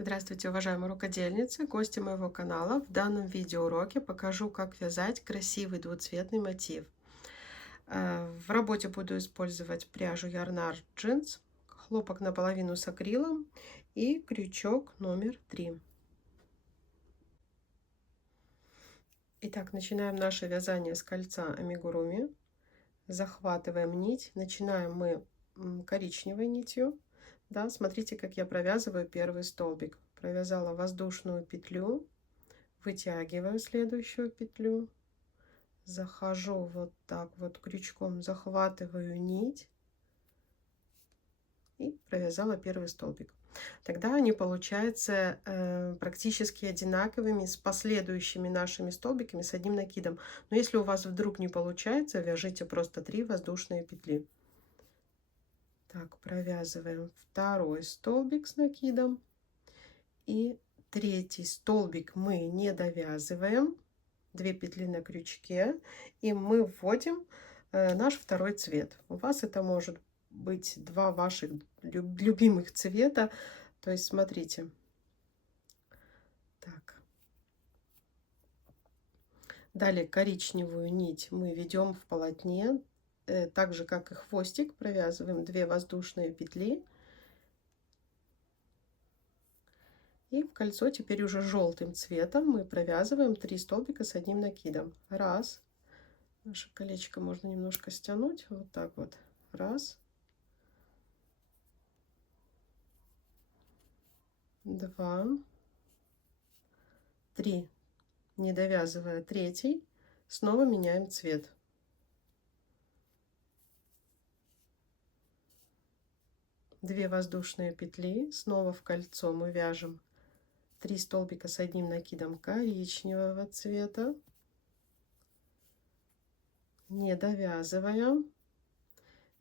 Здравствуйте, уважаемые рукодельницы, гости моего канала. В данном видеоуроке покажу, как вязать красивый двуцветный мотив. В работе буду использовать пряжу Yarn Art Jeans, хлопок наполовину с акрилом и крючок номер 3. Итак, начинаем наше вязание с кольца амигуруми. Захватываем нить. Начинаем мы коричневой нитью. Да, смотрите, как я провязываю первый столбик. Провязала воздушную петлю, вытягиваю следующую петлю, захожу вот так вот крючком, захватываю нить и провязала первый столбик. Тогда они получаются практически одинаковыми с последующими нашими столбиками с одним накидом. Но если у вас вдруг не получается, вяжите просто 3 воздушные петли. Так, провязываем второй столбик с накидом. И третий столбик мы не довязываем. 2 петли на крючке. И мы вводим наш второй цвет. У вас это может быть 2 ваших любимых цвета. То есть смотрите. Так. Далее коричневую нить мы ведем в полотне. Так же, как и хвостик, провязываем 2 воздушные петли. И в кольцо теперь уже желтым цветом мы провязываем 3 столбика с одним накидом. Раз. Наше колечко можно немножко стянуть. Вот так вот. Раз. 2. 3. Не довязывая третий, снова меняем цвет. Две воздушные петли, снова в кольцо мы вяжем 3 столбика с одним накидом коричневого цвета, не довязывая,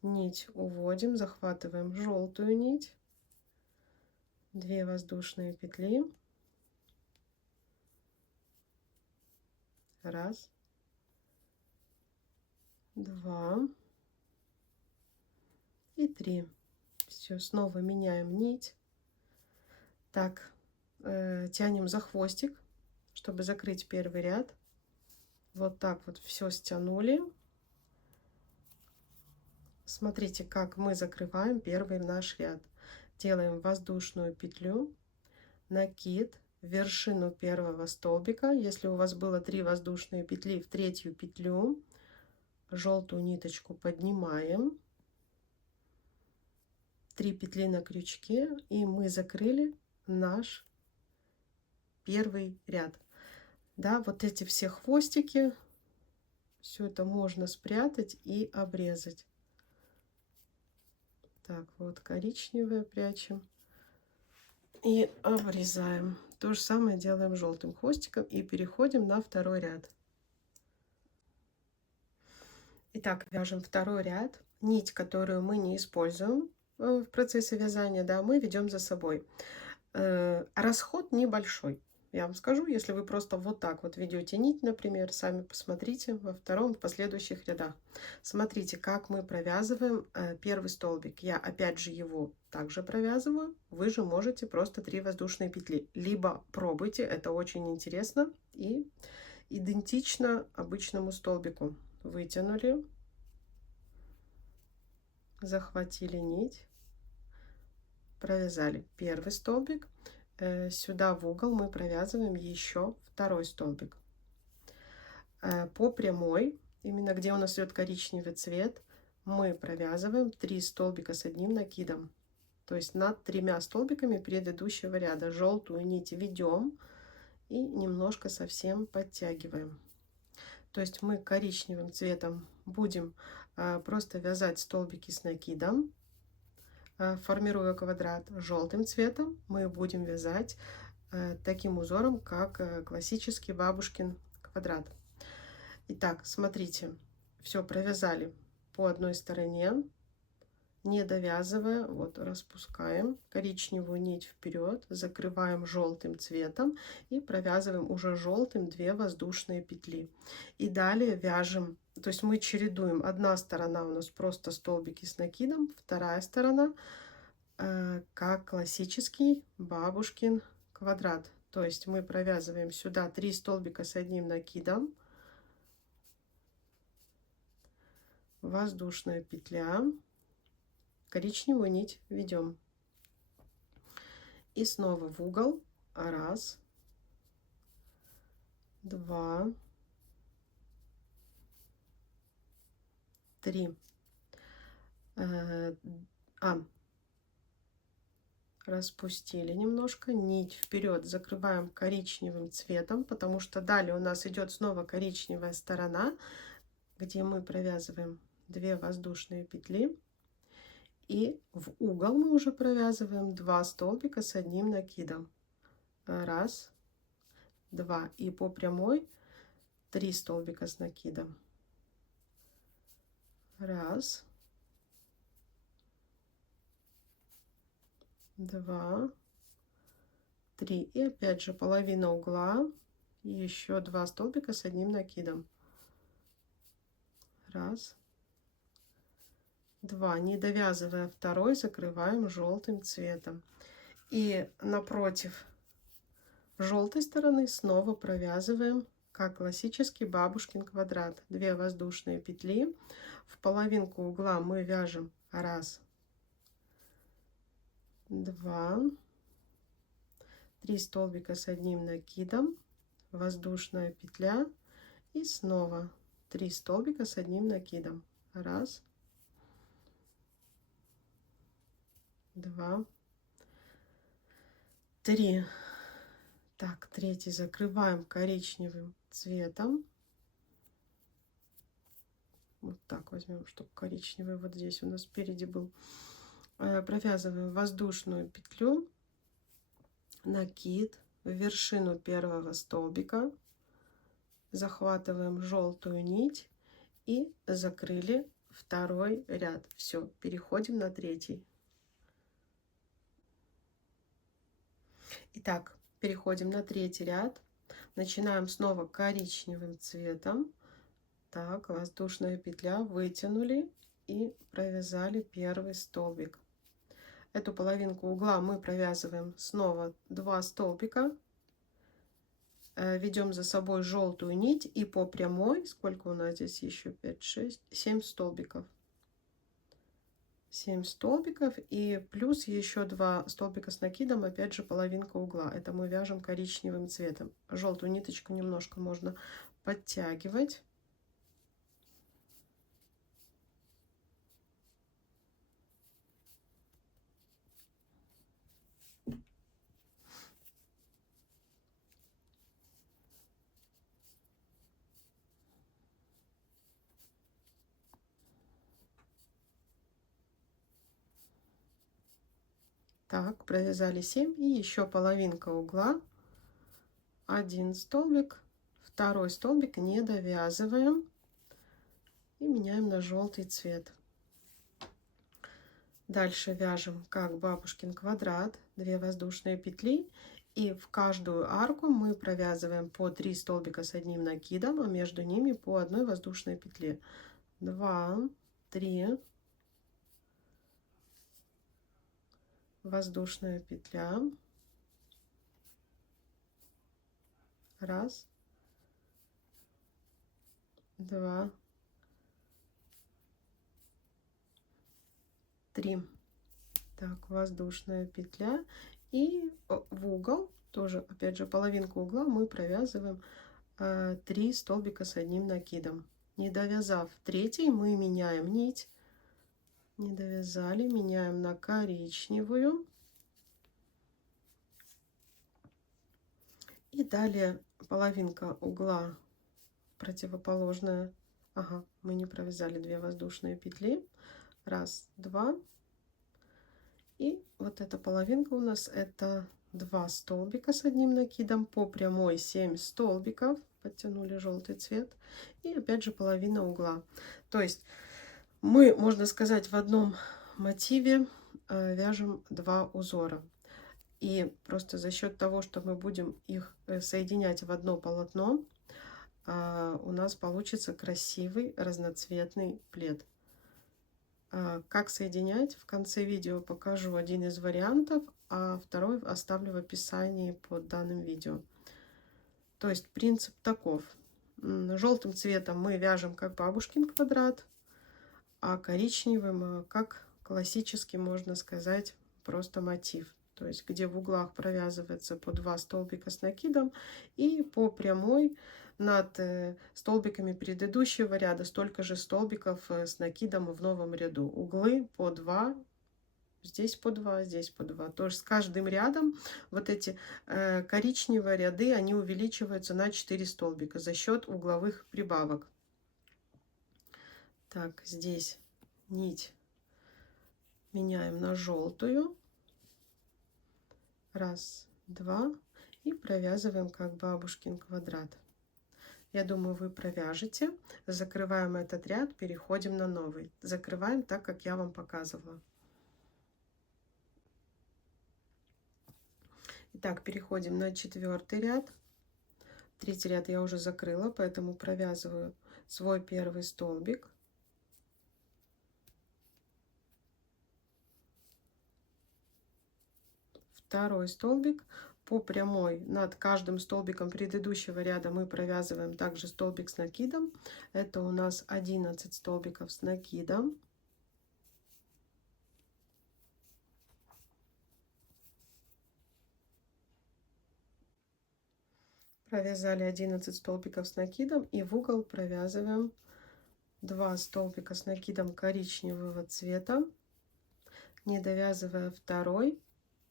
нить уводим, захватываем желтую нить, 2 воздушные петли, раз, 2 и 3. Все, снова меняем нить. Так, тянем за хвостик, чтобы закрыть первый ряд. Вот так вот все стянули. Смотрите, как мы закрываем первый наш ряд. Делаем воздушную петлю, накид, вершину первого столбика. Если у вас было 3 воздушные петли, в третью петлю желтую ниточку поднимаем, 3 петли на крючке, и мы закрыли наш первый ряд. Да, вот эти все хвостики, все это можно спрятать и обрезать. Так, вот коричневое прячем и обрезаем. То же самое делаем желтым хвостиком и переходим на второй ряд. Итак, вяжем второй ряд. Нить, которую мы не используем в процессе вязания, да, мы ведем за собой. Расход небольшой. Я вам скажу, если вы просто вот так вот ведете нить, например, сами посмотрите во втором, в последующих рядах. Смотрите, как мы провязываем первый столбик. Я опять же его также провязываю. Вы же можете просто 3 воздушные петли. Либо пробуйте, это очень интересно и идентично обычному столбику. Вытянули, захватили нить, провязали первый столбик. Сюда в угол мы провязываем еще второй столбик. По прямой, именно где у нас идет коричневый цвет, мы провязываем 3 столбика с одним накидом. То есть над 3 столбиками предыдущего ряда желтую нить ведем и немножко совсем подтягиваем. То есть мы коричневым цветом будем просто вязать столбики с накидом. Формируя квадрат желтым цветом, мы будем вязать таким узором, как классический бабушкин квадрат. Итак, смотрите, все провязали по одной стороне, не довязывая, вот распускаем коричневую нить вперед, закрываем желтым цветом и провязываем уже желтым 2 воздушные петли. И далее вяжем, то есть мы чередуем, одна сторона у нас просто столбики с накидом, вторая сторона как классический бабушкин квадрат. То есть мы провязываем сюда 3 столбика с одним накидом, воздушная петля, коричневую нить ведем и снова в угол. 1, 2, 3. Распустили немножко, нить вперед закрываем коричневым цветом, потому что далее у нас идет снова коричневая сторона, где мы провязываем 2 воздушные петли, и в угол мы уже провязываем 2 столбика с одним накидом. 1, 2, и по прямой 3 столбика с накидом. 1, 2, 3, и опять же половина угла, и еще 2 столбика с одним накидом. 1, 2, не довязывая второй, закрываем желтым цветом, и напротив желтой стороны снова провязываем как классический бабушкин квадрат. 2 воздушные петли, в половинку угла мы вяжем 1, 2, 3 столбика с одним накидом, воздушная петля, и снова 3 столбика с одним накидом. 1, 2, 3. Так, третий закрываем коричневым цветом. Вот так возьмем, чтобы коричневый вот здесь у нас спереди был. Провязываем воздушную петлю, накид в вершину первого столбика, захватываем желтую нить и закрыли второй ряд. Все, переходим на третий. Итак, переходим на третий ряд, начинаем снова коричневым цветом. Так, воздушная петля, вытянули и провязали первый столбик. Эту половинку угла мы провязываем снова 2 столбика, ведем за собой желтую нить и по прямой, сколько у нас здесь еще, 5, 6, 7 столбиков. 7 столбиков и плюс еще 2 столбика с накидом, опять же половинка угла. Это мы вяжем коричневым цветом. Желтую ниточку немножко можно подтягивать. Так, провязали 7 и еще половинка угла, 1 столбик, второй столбик не довязываем и меняем на желтый цвет. Дальше вяжем как бабушкин квадрат, 2 воздушные петли, и в каждую арку мы провязываем по 3 столбика с одним накидом, а между ними по 1 воздушной петле. 2, 3, воздушная петля, 1, 2, 3. Так, воздушная петля, и в угол тоже, опять же, половинку угла мы провязываем 3 столбика с одним накидом. Не довязав третий, мы меняем нить. Не довязали, меняем на коричневую. И далее половинка угла противоположная. Ага, мы не провязали 2 воздушные петли. 1, 2. И вот эта половинка у нас это 2 столбика с одним накидом, по прямой 7 столбиков, подтянули желтый цвет, и опять же половина угла. То есть мы, можно сказать, в одном мотиве вяжем 2 узора. И просто за счет того, что мы будем их соединять в одно полотно, у нас получится красивый разноцветный плед. Как соединять, в конце видео покажу один из вариантов, а второй оставлю в описании под данным видео. То есть принцип таков. Желтым цветом мы вяжем как бабушкин квадрат, а коричневым как классический, можно сказать, просто мотив. То есть где в углах провязывается по 2 столбика с накидом, и по прямой над столбиками предыдущего ряда столько же столбиков с накидом в новом ряду. Углы по 2, здесь по 2, здесь по 2. То есть с каждым рядом вот эти коричневые ряды, они увеличиваются на 4 столбика за счет угловых прибавок. Так, здесь нить меняем на желтую. Раз, два. И провязываем как бабушкин квадрат. Я думаю, вы провяжете. Закрываем этот ряд, переходим на новый. Закрываем так, как я вам показывала. Итак, переходим на 4-й ряд. 3-й ряд я уже закрыла, поэтому провязываю свой первый столбик. Второй столбик. По прямой над каждым столбиком предыдущего ряда мы провязываем также столбик с накидом. Это у нас 11 столбиков с накидом. Провязали 11 столбиков с накидом, и в угол провязываем 2 столбика с накидом коричневого цвета, не довязывая второй,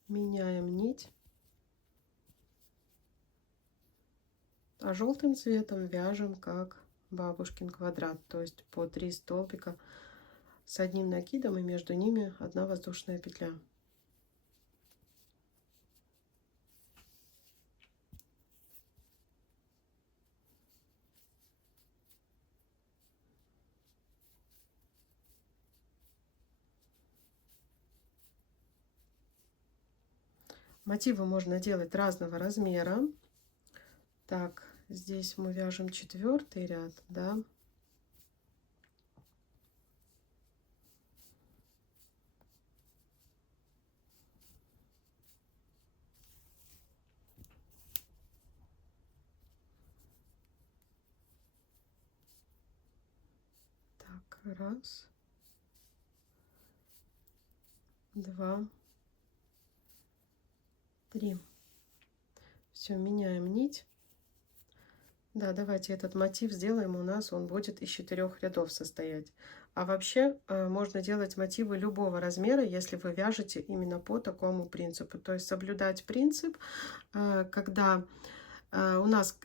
меняем нить, а желтым цветом вяжем как бабушкин квадрат, то есть по 3 столбика с одним накидом, и между ними 1 воздушная петля. Мотивы можно делать разного размера. Так, здесь мы вяжем 4-й ряд, да. Так, раз, два, 3. Все, меняем нить. Да, давайте этот мотив сделаем. У нас он будет из 4 рядов состоять. А вообще можно делать мотивы любого размера, если вы вяжете именно по такому принципу. То есть соблюдать принцип, когда у нас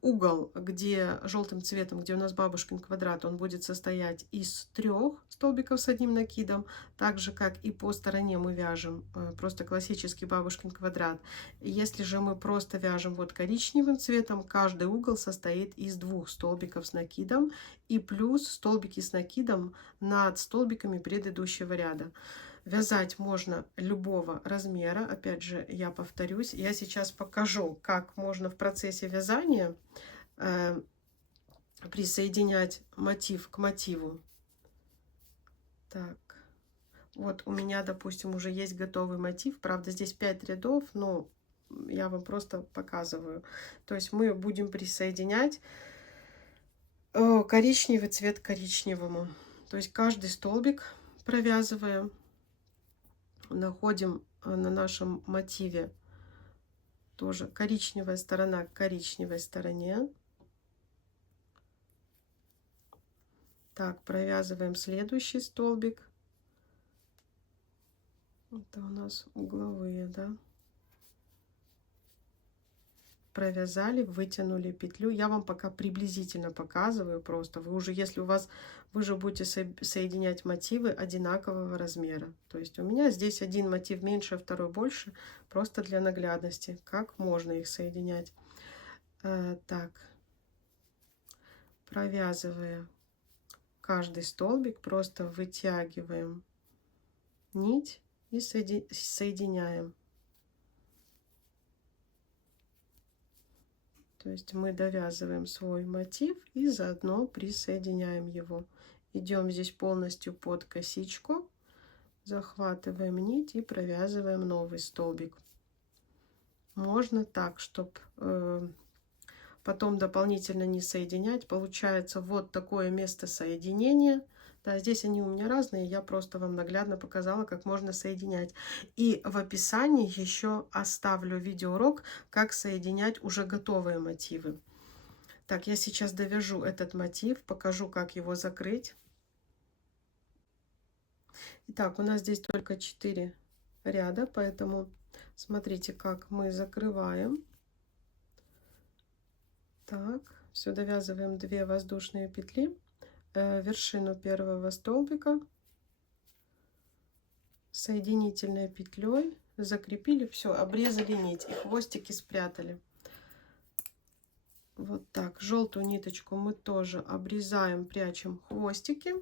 угол, где желтым цветом, где у нас бабушкин квадрат, он будет состоять из 3 столбиков с одним накидом, так же как и по стороне мы вяжем просто классический бабушкин квадрат. Если же мы просто вяжем вот коричневым цветом, каждый угол состоит из 2 столбиков с накидом и плюс столбики с накидом над столбиками предыдущего ряда. Вязать можно любого размера. Опять же, я повторюсь, я сейчас покажу, как можно в процессе вязания присоединять мотив к мотиву. Так, вот у меня, допустим, уже есть готовый мотив. Правда, здесь 5 рядов, но я вам просто показываю. То есть мы будем присоединять коричневый цвет к коричневому. То есть каждый столбик провязываем. Находим на нашем мотиве тоже коричневая сторона к коричневой стороне. Так, провязываем следующий столбик. Это у нас угловые, да. Провязали, вытянули петлю. Я вам пока приблизительно показываю просто. Вы уже, если у вас, вы же будете соединять мотивы одинакового размера. То есть у меня здесь один мотив меньше, а второй больше. Просто для наглядности, как можно их соединять. Так, провязывая каждый столбик, просто вытягиваем нить и соединяем. То есть мы довязываем свой мотив и заодно присоединяем его. идем здесь полностью под косичку, захватываем нить и провязываем новый столбик. Можно так, чтобы потом дополнительно не соединять. Получается вот такое место соединения. Да, здесь они у меня разные, я просто вам наглядно показала, как можно соединять. И в описании еще оставлю видеоурок, как соединять уже готовые мотивы. Так, я сейчас довяжу этот мотив, покажу, как его закрыть. Итак, у нас здесь только 4 ряда, поэтому смотрите, как мы закрываем. Так, все, довязываем 2 воздушные петли, вершину первого столбика соединительной петлей закрепили, все, обрезали нить и хвостики спрятали. Вот так, желтую ниточку мы тоже обрезаем, прячем хвостики.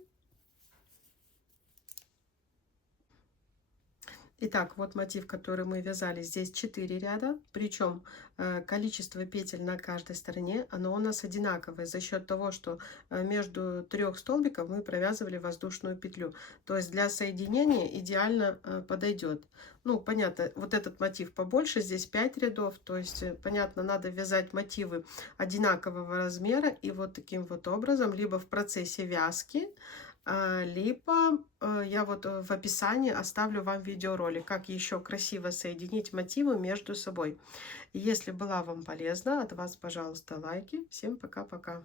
Итак, вот мотив, который мы вязали. Здесь 4 ряда, причем количество петель на каждой стороне, оно у нас одинаковое за счет того, что между 3 столбиков мы провязывали воздушную петлю. То есть для соединения идеально подойдет. Ну, понятно, вот этот мотив побольше, здесь 5 рядов, то есть, понятно, надо вязать мотивы одинакового размера и вот таким вот образом, либо в процессе вязки, либо я вот в описании оставлю вам видеоролик, как еще красиво соединить мотивы между собой. Если была вам полезна, от вас, пожалуйста, лайки. Всем пока-пока.